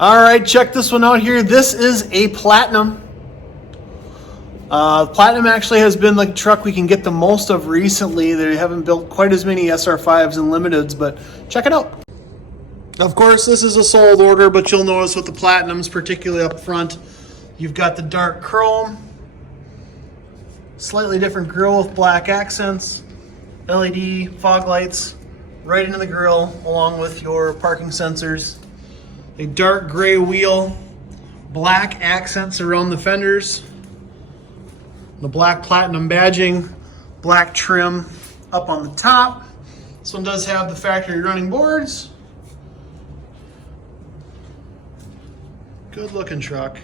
All right, check this one out here. This is a Platinum. Platinum actually has been the truck we can get the most of recently. They haven't built quite as many SR5s and Limiteds, but check it out. Of course, this is a sold order, but you'll notice with the Platinums, particularly up front, you've got the dark chrome, slightly different grille with black accents, LED fog lights right into the grille, along with your parking sensors. A dark gray wheel, black accents around the fenders, the black Platinum badging, black trim up on the top. This one does have the factory running boards. Good looking truck.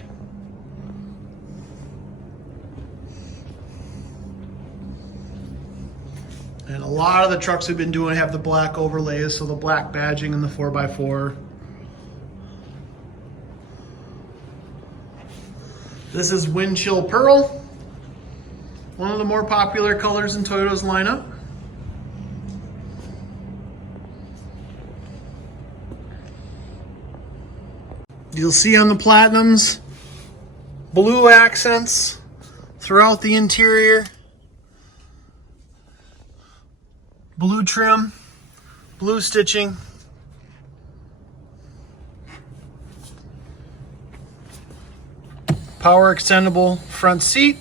And a lot of the trucks we've been doing have the black overlays, so the black badging in the 4x4. This is Wind Chill Pearl, one of the more popular colors in Toyota's lineup. You'll see on the Platinums blue accents throughout the interior, blue trim, blue stitching. Power extendable front seat.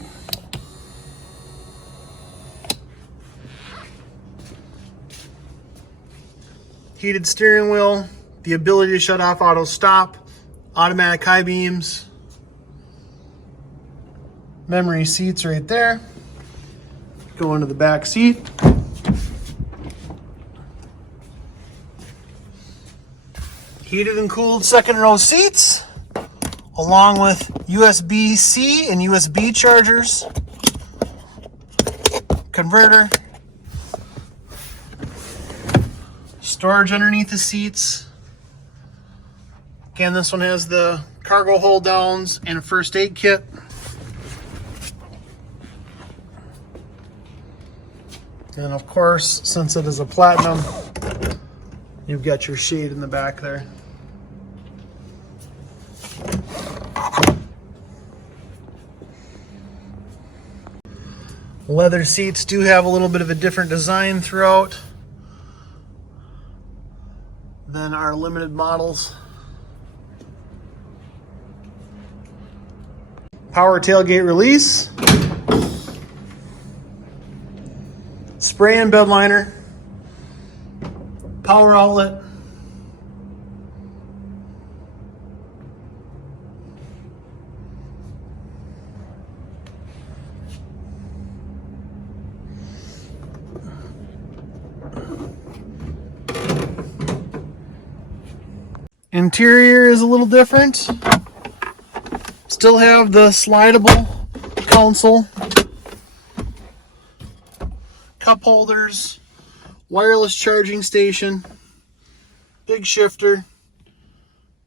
Heated steering wheel, the ability to shut off auto stop, automatic high beams, memory seats right there. Go into the back seat. Heated and cooled second row seats, along with USB-C and USB chargers, converter, storage underneath the seats. Again, this one has the cargo hold downs and a first aid kit. And of course, since it is a Platinum, you've got your shade in the back there. Leather seats do have a little bit of a different design throughout than our limited models. Power tailgate release. Spray and bed liner. Power outlet. Interior is a little different. Still have the slidable console, cup holders, wireless charging station, big shifter,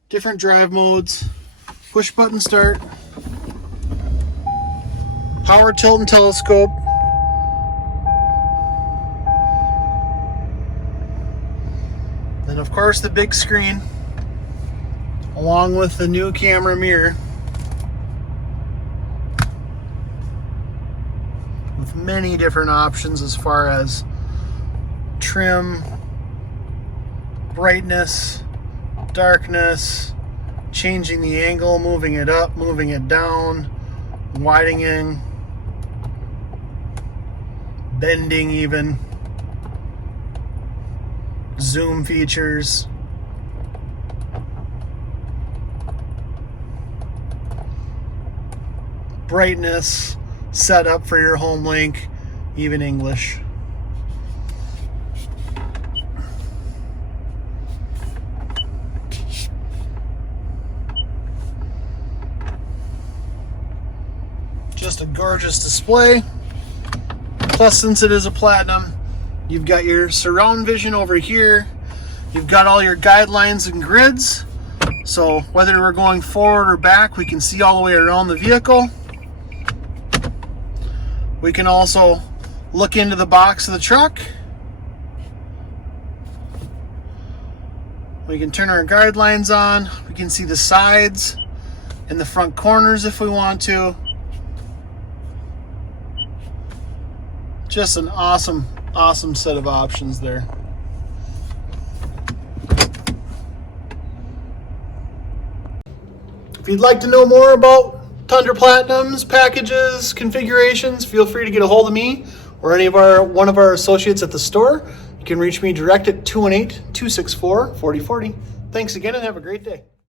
different drive modes, push button start, power tilt and telescope, then of course the big screen, along with the new camera mirror with many different options as far as trim, brightness, darkness, changing the angle, moving it up, moving it down, widening, bending even, zoom features. Brightness, set up for your home link, even English. Just a gorgeous display. Plus, since it is a Platinum, you've got your surround vision over here. You've got all your guidelines and grids. So whether we're going forward or back, we can see all the way around the vehicle. We can also look into the box of the truck. We can turn our guide lines on. We can see the sides and the front corners if we want to. Just an awesome, awesome set of options there. If you'd like to know more about Tundra Platinums, packages, configurations, feel free to get a hold of me or one of our associates at the store. You can reach me direct at 218-264-4040. Thanks again and have a great day.